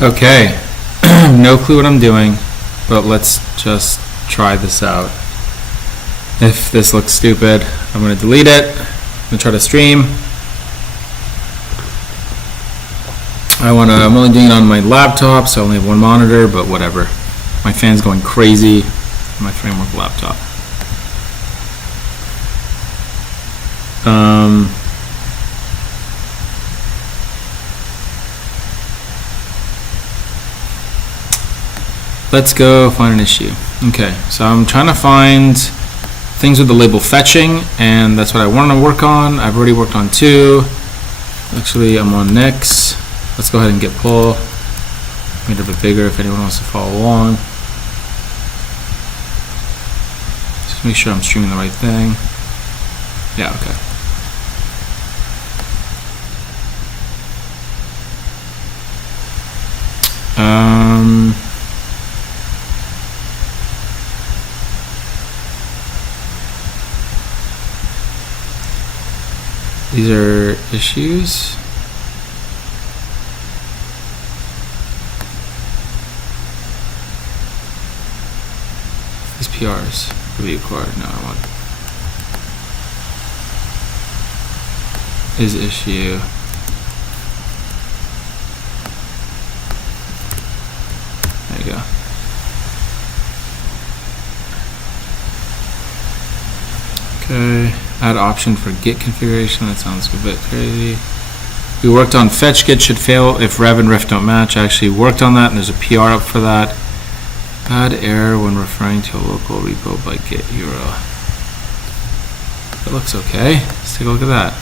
Okay, no clue what I'm doing, but let's just try this out. If this looks stupid, I'm going to delete it. I'm going to try to stream. I'm only doing it on my laptop, so I only have one monitor, but whatever. My fan's going crazy on my framework laptop. Let's go find an issue. Okay, so I'm trying to find things with the label fetching, and that's what I want to work on. I've already worked on 2. Actually, I'm on Nix. Let's go ahead and get pull. Made it a bit bigger if anyone wants to follow along. Just make sure I'm streaming the right thing. Yeah, okay. These are issues. These PRs. Review card. No, I want. Is issue. There you go. Okay. Add option for Git configuration. That sounds a bit crazy. We worked on fetch Git should fail if rev and ref don't match. I actually worked on that, and there's a PR up for that. Add error when referring to a local repo by Git URL. That looks okay. Let's take a look at that.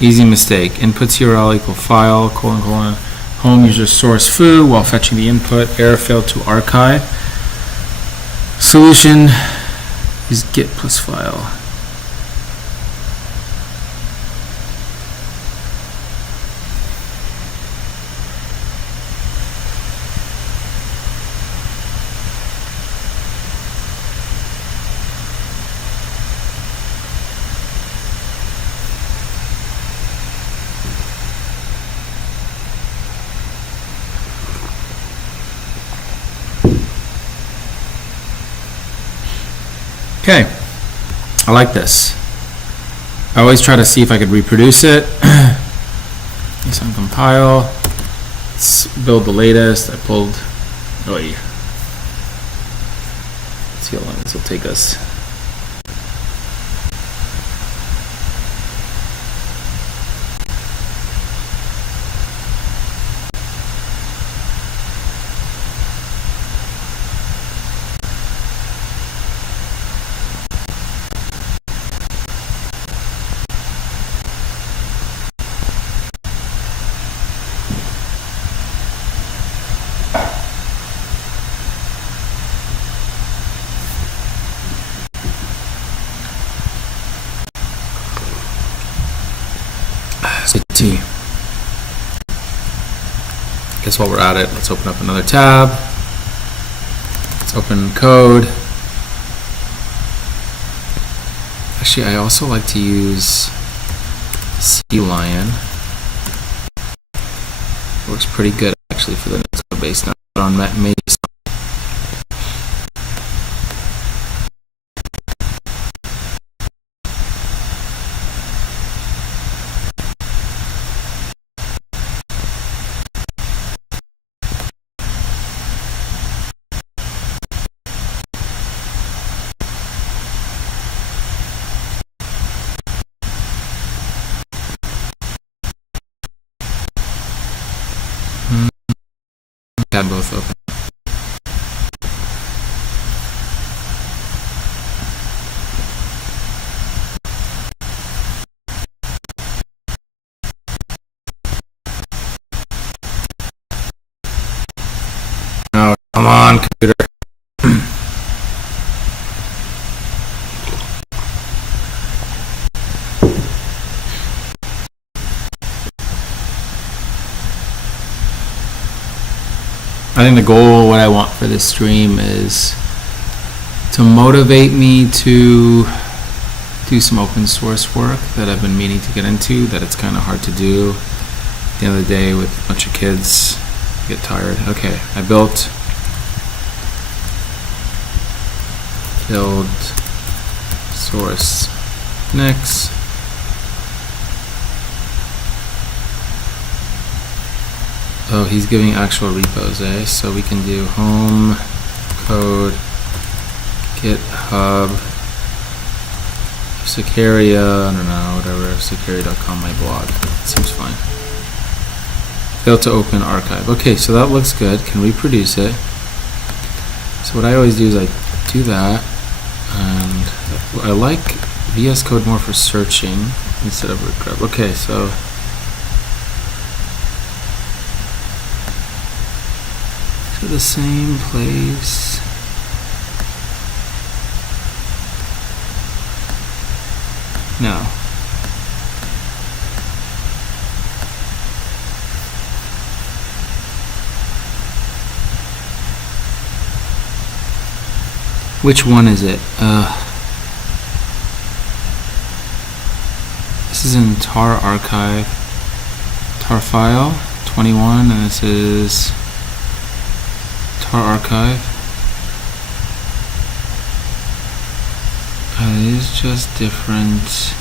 Easy mistake. Inputs URL equal file : home user source foo while fetching the input. Error failed to archive. Solution is git plus file. Okay, I like this. I always try to see if I could reproduce it. Let's uncompile. Let's build the latest. I pulled. Let's see how long this will take us. Guess while we're at it, let's open up another tab. Let's open code. Actually, I also like to use CLion. Works pretty good actually for the next code base, not on Maze. Tab both open. Oh, come on, computer. I think the goal, what I want for this stream is to motivate me to do some open source work that I've been meaning to get into, that it's kind of hard to do. the other day with a bunch of kids. Get tired. Okay, I built build source Nix. Oh, he's giving actual repos, eh? So we can do home code GitHub Sicaria, I don't know, whatever, sicaria.com, my blog. Seems fine. Failed to open archive. Okay, so that looks good. Can reproduce it. So what I always do is I do that, and I like VS Code more for searching instead of root. Okay, so to the same place. No. Which one is it? This is in tar archive, tar file 21, and this is tar archive. It is just different.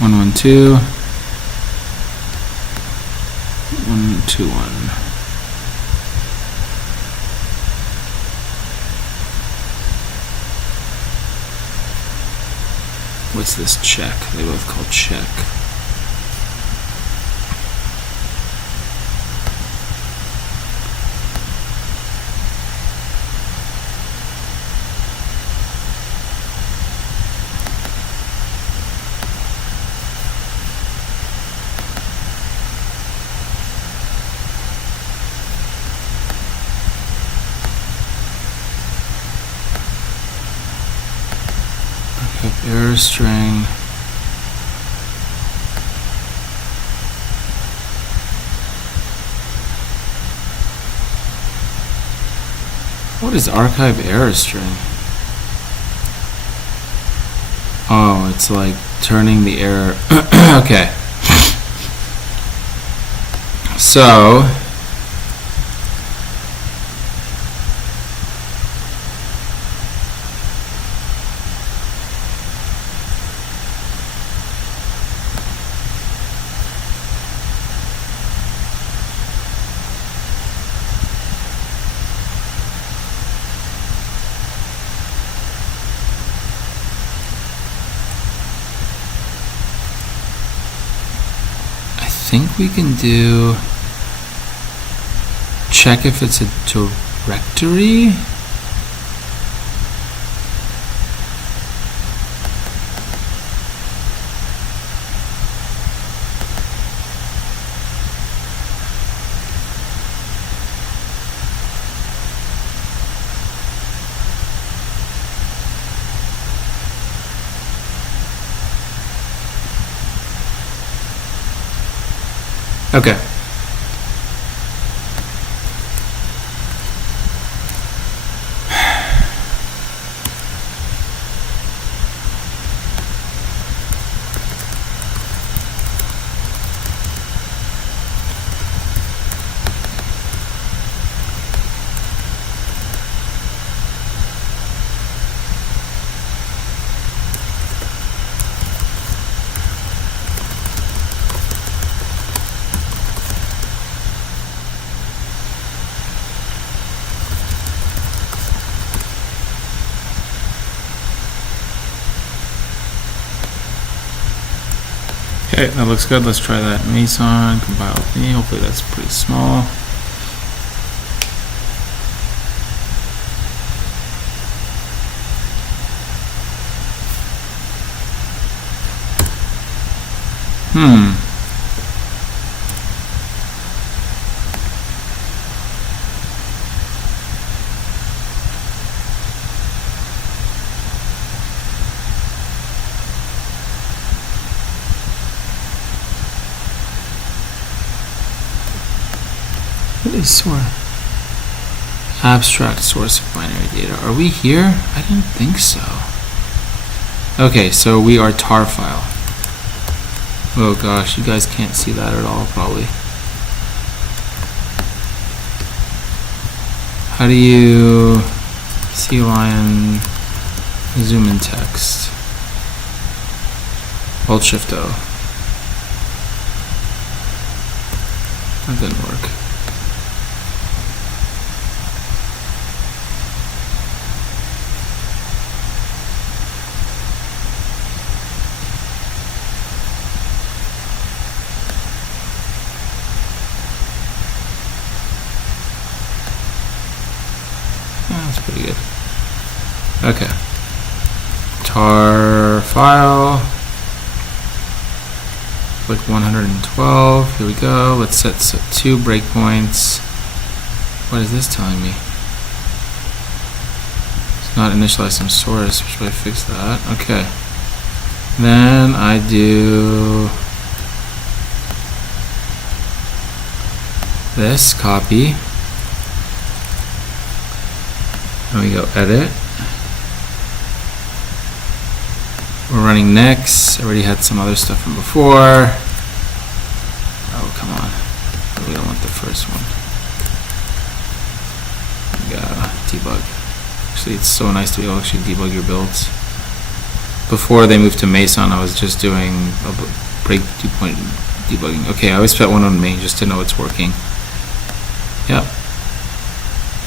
One 2 1 2 1. What's this check? They both call check. Error string. What is archive error string? Oh, it's like turning the error. Okay. So I think we can do check if it's a directory. Okay. Okay, that looks good. Let's try that. Meson, compile with me. Hopefully that's pretty small. Abstract source of binary data. Are we here? I didn't think so. Okay, so we are tar file. Oh gosh, you guys can't see that at all probably. How do you see line zoom in text? Alt-Shift-O. That didn't work. That's pretty good. Okay. Tar file. Click 112. Here we go. Let's set 2 breakpoints. What is this telling me? It's not initialized some source. Should I fix that? Okay. Then I do this, copy. And we go edit. We're running next. I already had some other stuff from before. Oh, come on. We don't want the first one. We gotta debug. Actually, it's so nice to be able to actually debug your builds. Before they moved to Meson, I was just doing a breakpoint debugging. Okay, I always put one on main just to know it's working. Yep.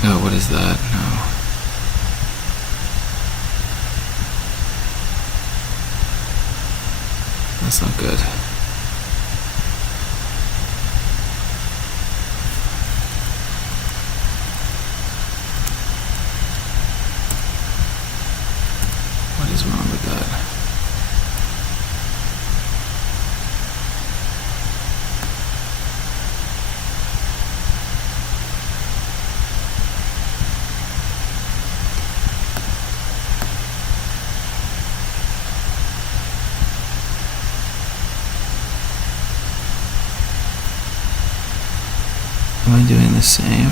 Oh, what is that? No. That's not good. What is wrong with that? Am I doing the same?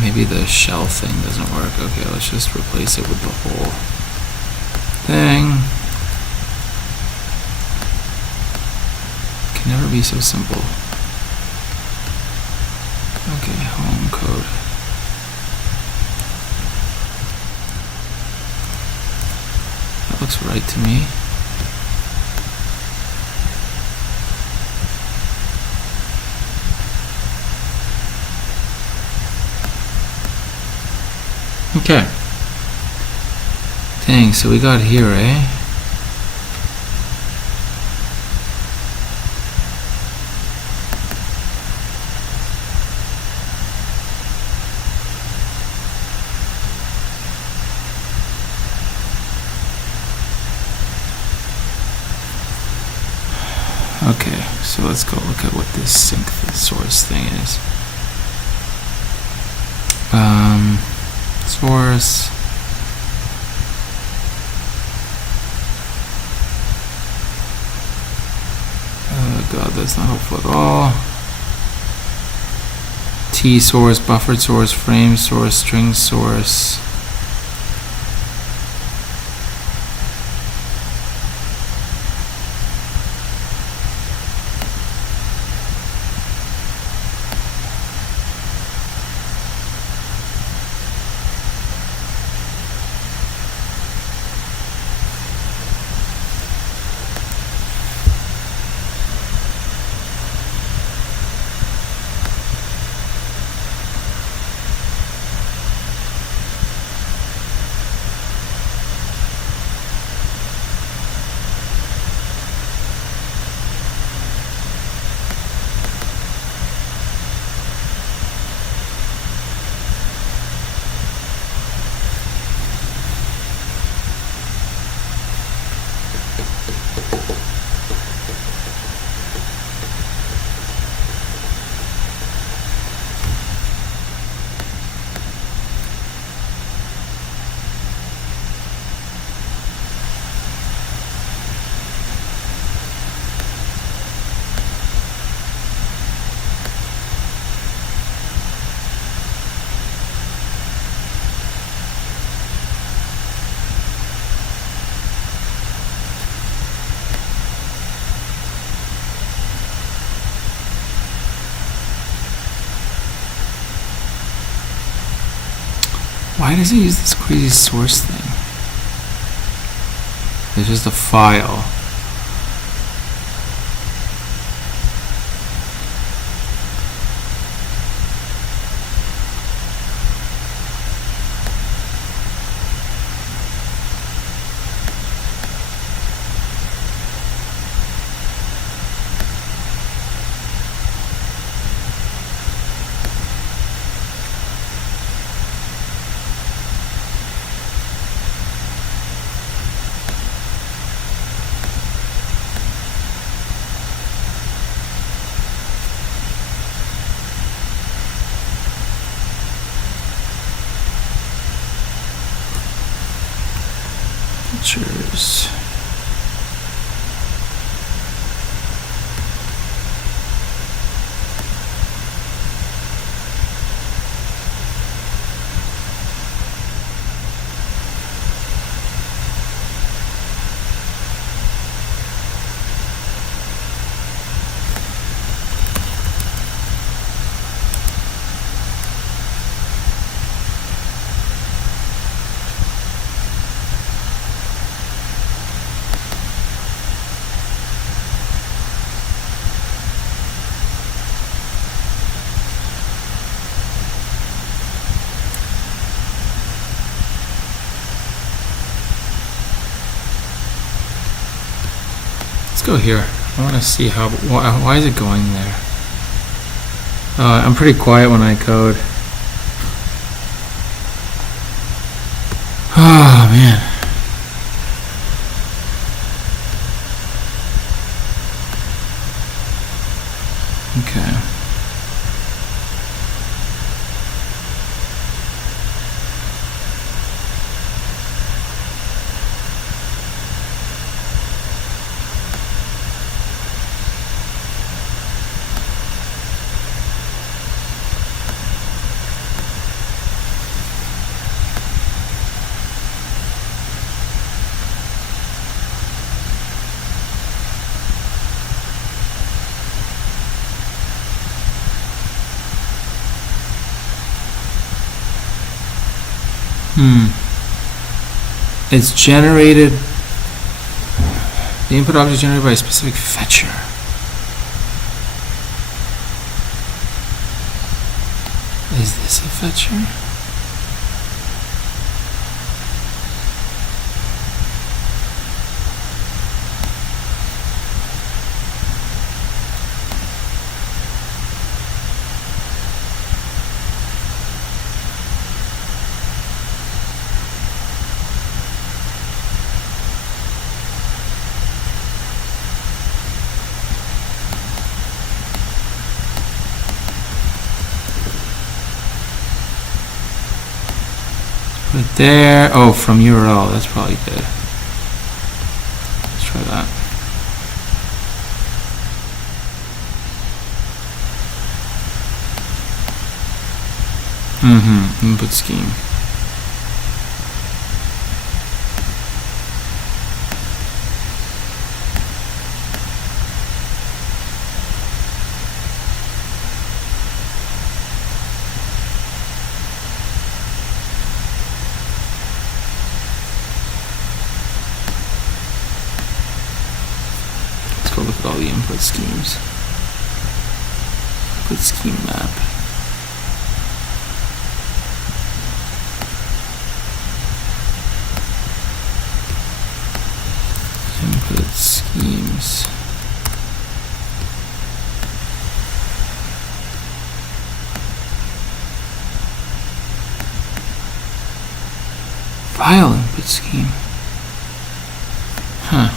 Maybe the shell thing doesn't work. Okay, let's just replace it with the whole thing. Can never be so simple. Okay, home code. That looks right to me. Okay. Dang, so we got here, eh? Okay, so let's go look at what this sync source thing is. Source. Oh god, that's not helpful at all. T source, buffered source, frame source, string source. Why does it use this crazy source thing? It's just a file. Features. Let's go here. I want to see how. Why is it going there? I'm pretty quiet when I code. Oh man. Okay. It's generated. The input object is generated by a specific fetcher. Is this a fetcher? Put it there. Oh, from URL. That's probably good. Let's try that. Input scheme. Look at all the input schemes. Input scheme map. Input schemes. File input scheme. Huh.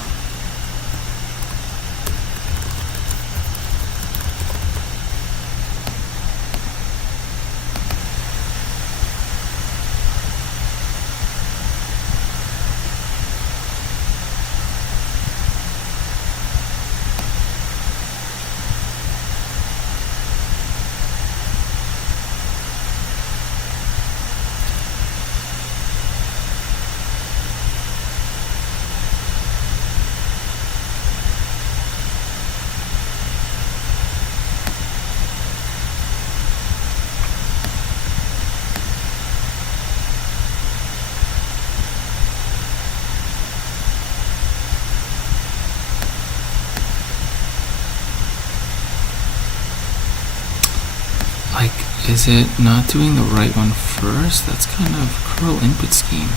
Is it not doing the right one first? That's kind of curl input scheme.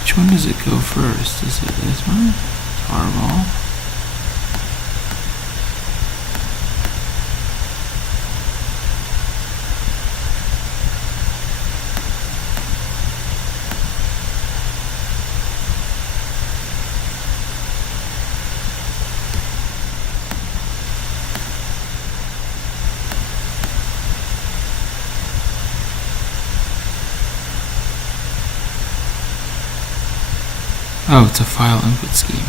Which one does it go first? Is it this one? Tarball. Oh, it's a file input scheme.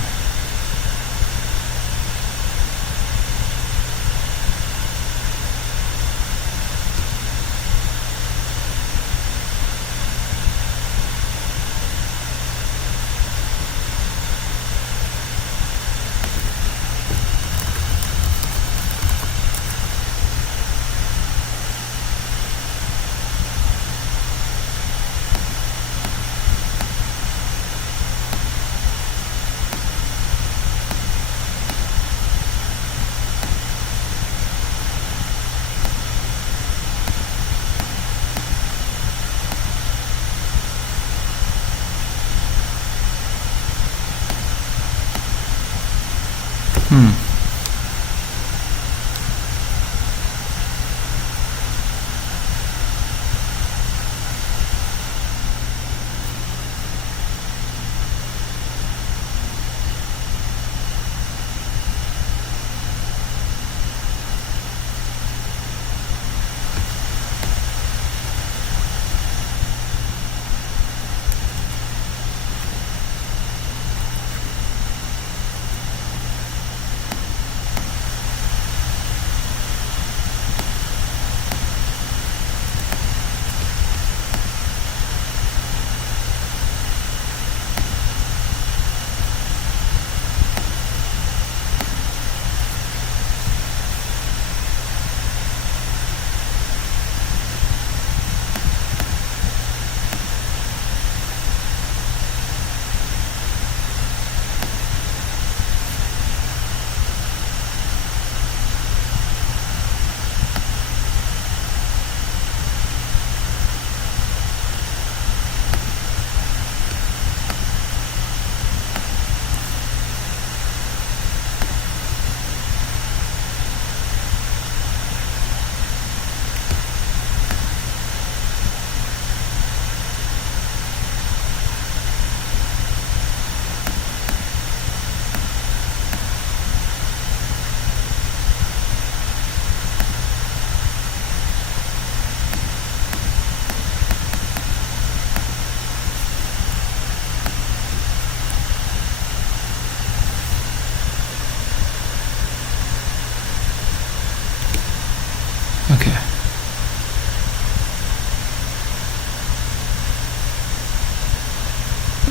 Okay.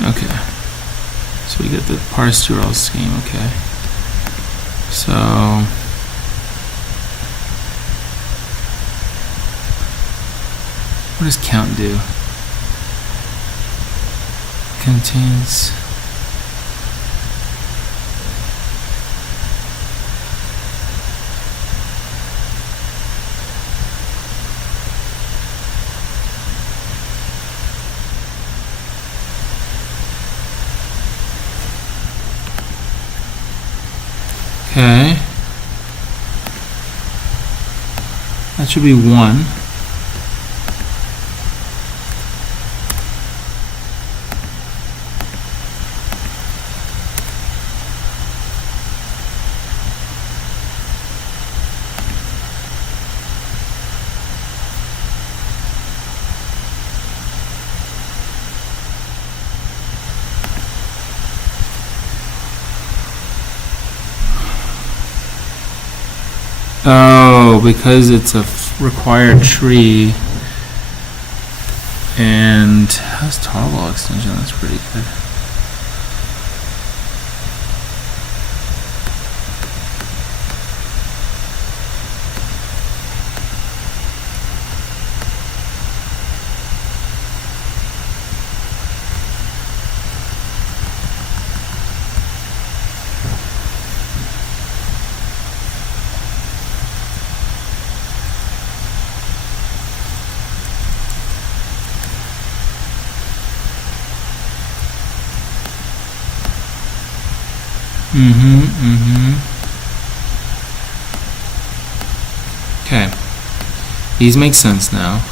Okay. So we get the parsed URL scheme, okay. So what does count do? Contains okay. That should be 1. Oh, because it's a required tree, And how's toggle extension? That's pretty good. Okay. These make sense now.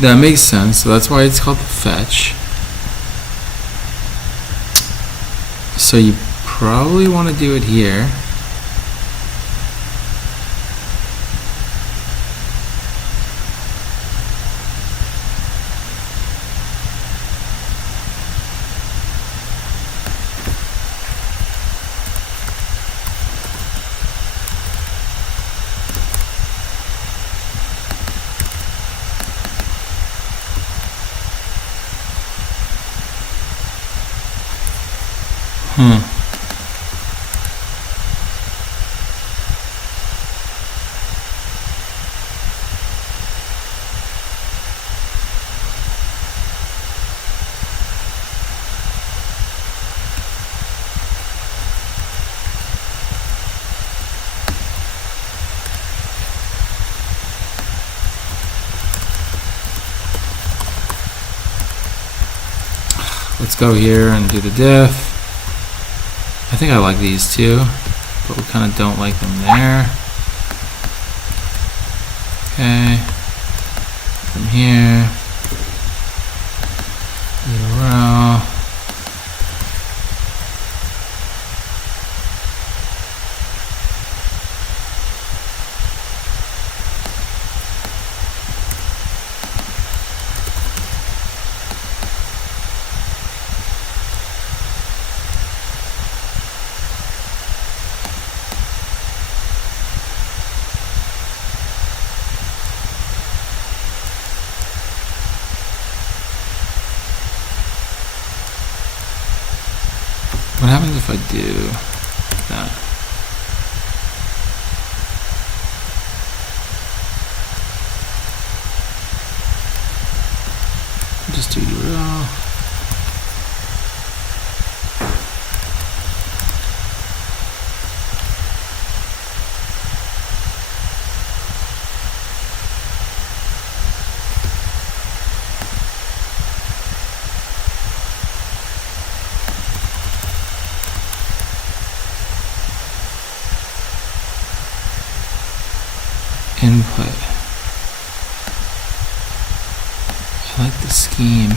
That makes sense, so that's why it's called the fetch. So you probably want to do it here. Let's go here and do the diff. I think I like these two, but we kind of don't like them there. Okay. From here. URL. What happens if I do that? Just do URL. Input. I like the scheme.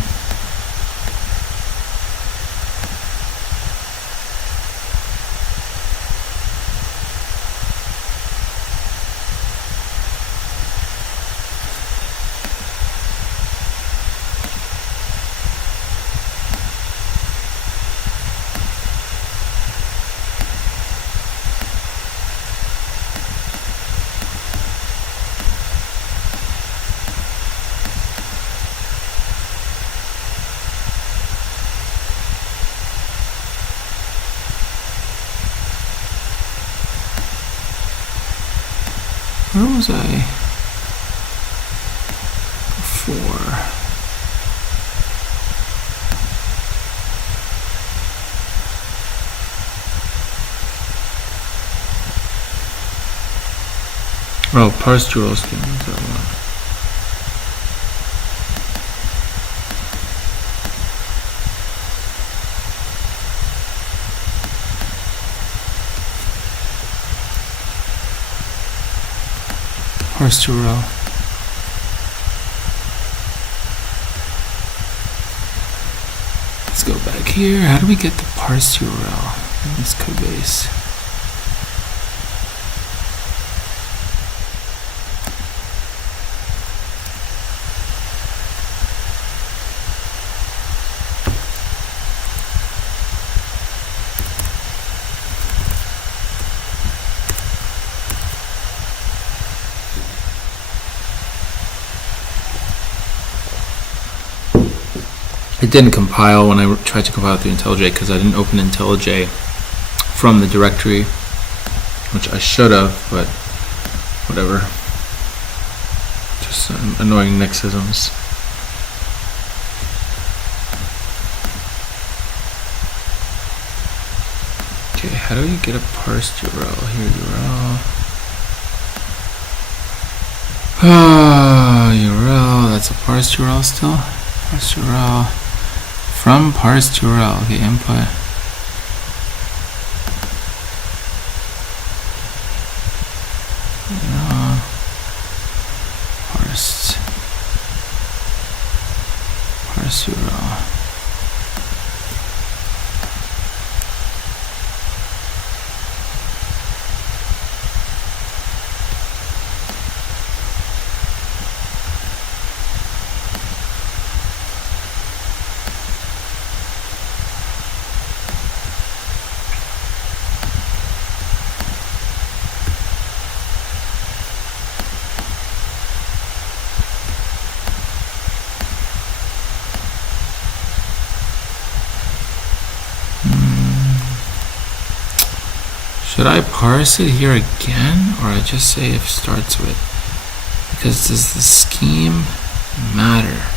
Where was I before? Oh, parse URL scheme. What's that one? Parse URL. Let's go back here. How do we get the parse URL in this code base? It didn't compile when I tried to compile through IntelliJ because I didn't open IntelliJ from the directory, which I should have, but whatever. Just annoying Nixisms. Okay, how do you get a parsed URL? Here, URL. URL, that's a parsed URL still. Parsed URL. From parsed URL. Okay, input. Parsed URL. Should I parse it here again, or I just say if starts with? Because does the scheme matter?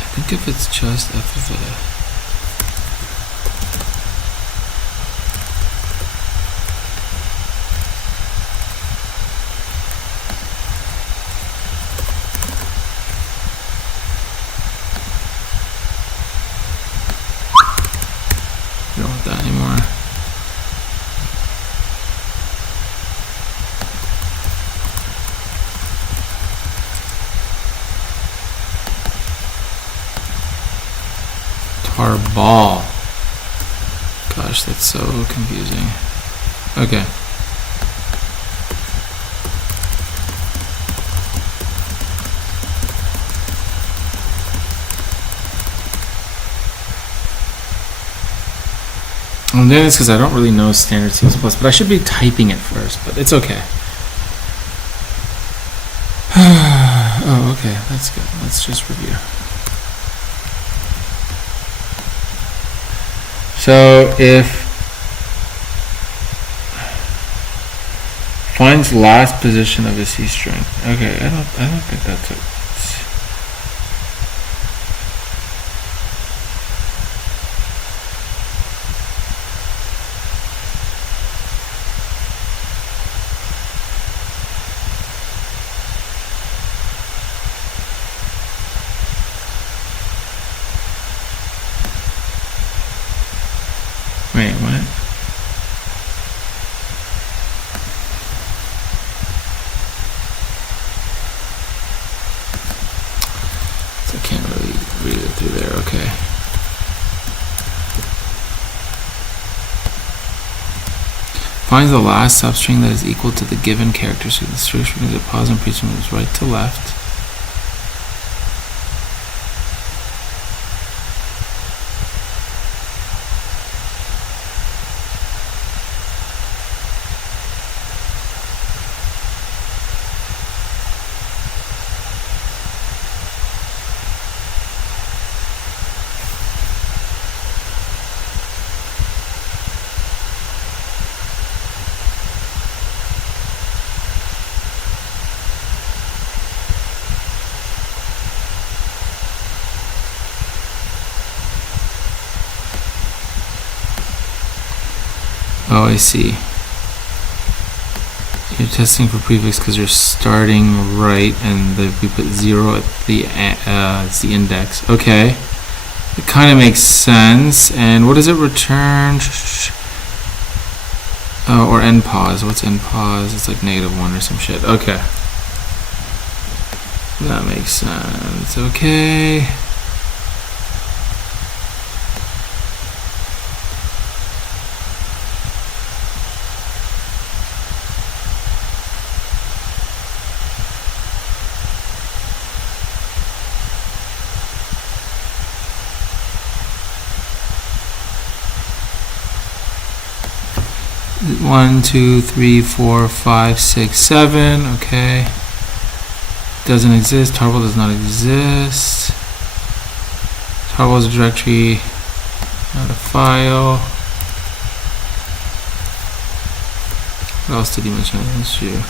I think if it's just f of a. Don't want that anymore. Tarball. Gosh, that's so confusing. Okay. I'm doing this because I don't really know standard C++, but I should be typing it first, but it's okay. Oh, okay, that's good. Let's just review. So if finds last position of a C string. Okay, I don't think that's it. Wait, what? So I can't really read it through there, okay. Finds the last substring that is equal to the given character. So the string is a pause and preaching moves right to left. Oh, I see. You're testing for prefix because you're starting right, and we put 0 at the it's the index. Okay, it kind of makes sense. And what does it return? Oh, or end pause. What's end pause? It's like -1 or some shit. Okay, that makes sense. Okay. One, 2, 3, 4, 5, 6, 7. Okay. Doesn't exist. Tarball does not exist. Tarball is a directory, not a file. What else did he mention against you?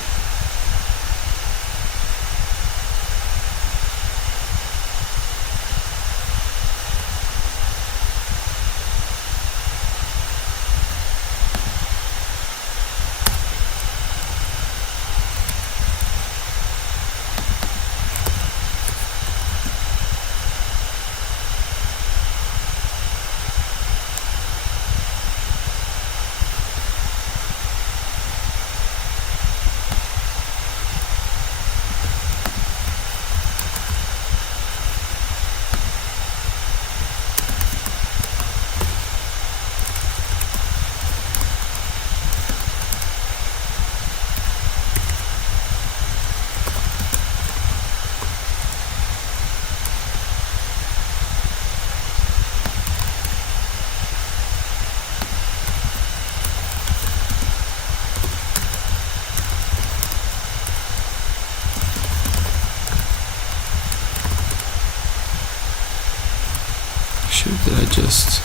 Shoot, did I just...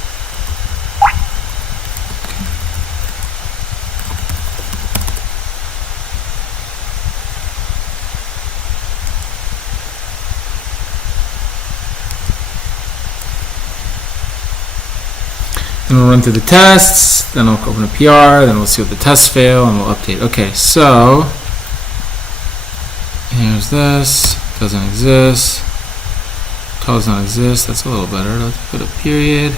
Then we'll run through the tests, then I'll open a PR, then we'll see what the tests fail, and we'll update. Okay, so here's this, doesn't exist, does not exist, that's a little better. Let's put a period.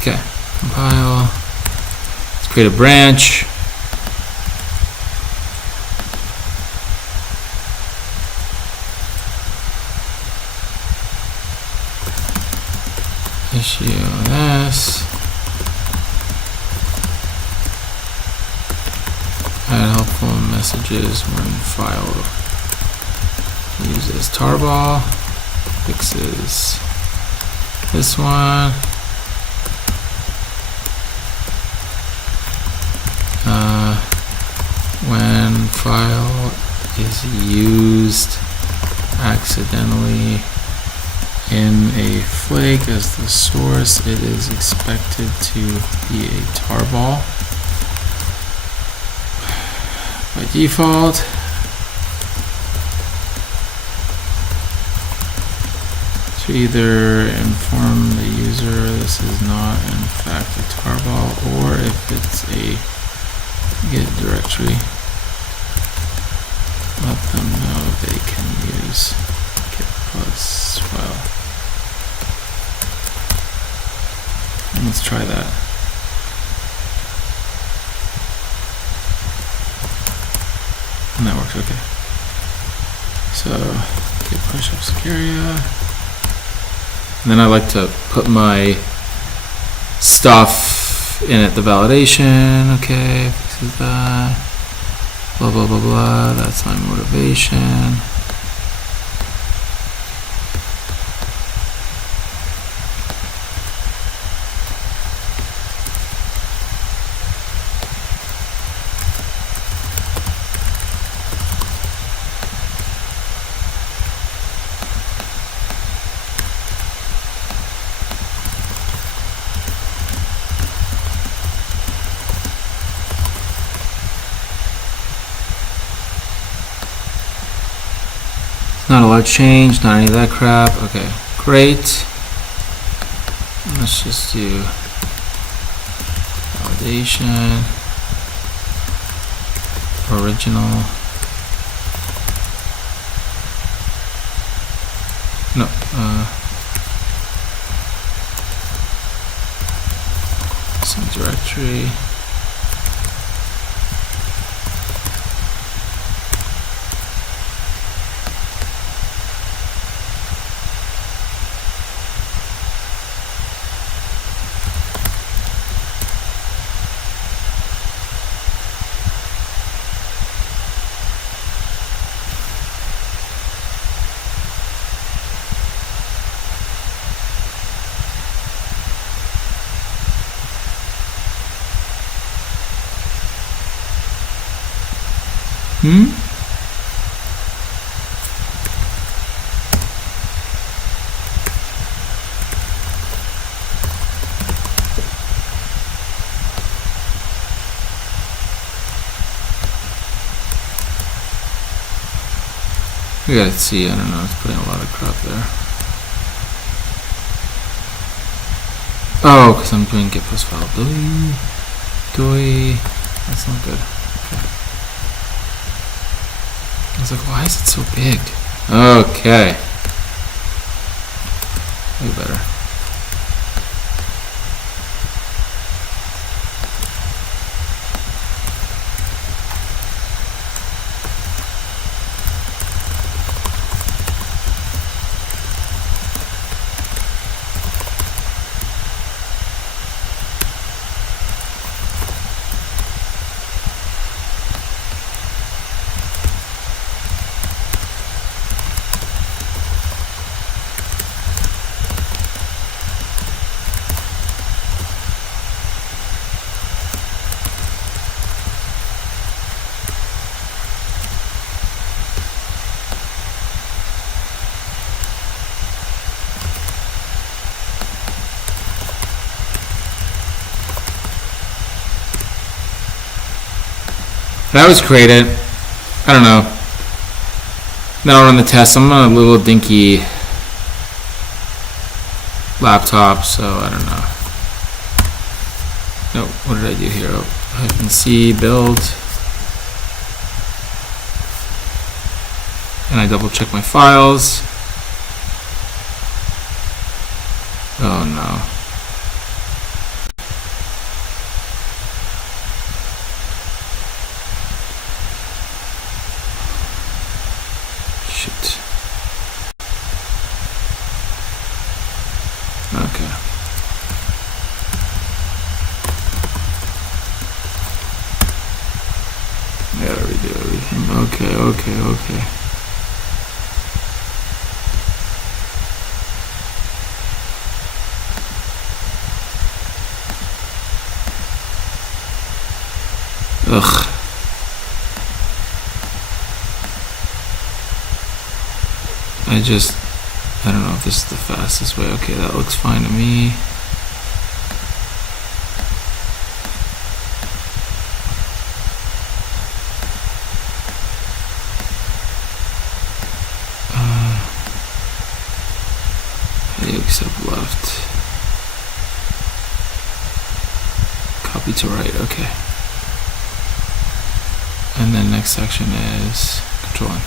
Okay, compile. Let's create a branch. Issue this. Add helpful messages when file. Uses tarball. Fixes this one. When file is used accidentally in a flake as the source, it is expected to be a tarball by default. To either inform the user this is not in fact a tarball, or if it's a Git directory, let them know they can use git plus file. And let's try that. And that works, okay. So git push up security. And then I like to put my stuff in it, the validation, okay. Is that blah blah blah blah, that's my motivation. Not a large change, not any of that crap. Okay, great. Let's just do validation, original. No, some directory. We gotta see, I don't know, it's putting a lot of crap there. Oh, because I'm doing get post file. Doi. That's not good. Okay. I was like, why is it so big? Okay. Way better. That was created. I don't know. Then I'll run the test. I'm on a little dinky laptop, so I don't know. No, what did I do here? -C build. And I double check my files. Oh no. Shit. Okay. I gotta redo everything. Okay. Ugh. I don't know if this is the fastest way. Okay, that looks fine to me. Except left. Copy to right, okay. And then next section is Control N.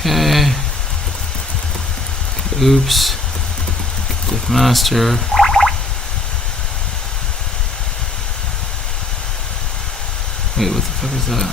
Okay. Oops. Diff master. Wait, what the fuck is that?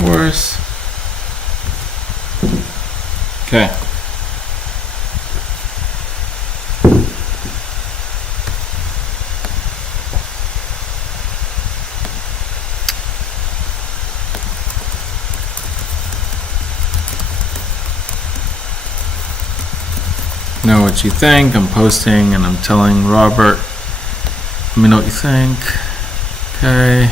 Force. Okay. Know what you think. I'm posting and I'm telling Robert, let me know what you think. Okay.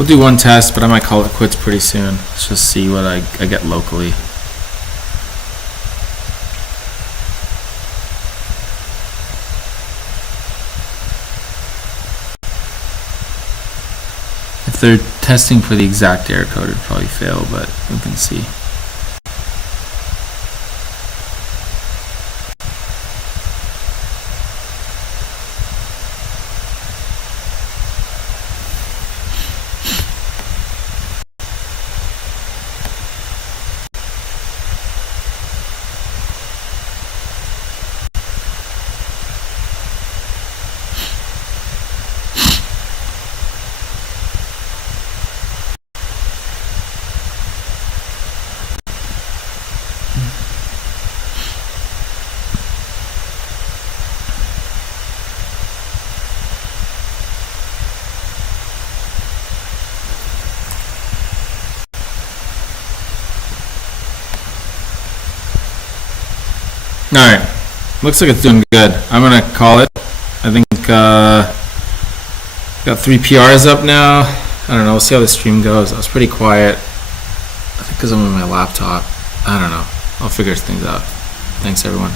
We'll do one test, but I might call it quits pretty soon. Let's just see what I get locally. If they're testing for the exact error code, it'd probably fail, but we can see. Alright, looks like it's doing good. I'm gonna call it. I think got 3 PRs up now. I don't know, we'll see how the stream goes. I was pretty quiet. I think because I'm on my laptop. I don't know. I'll figure things out. Thanks everyone.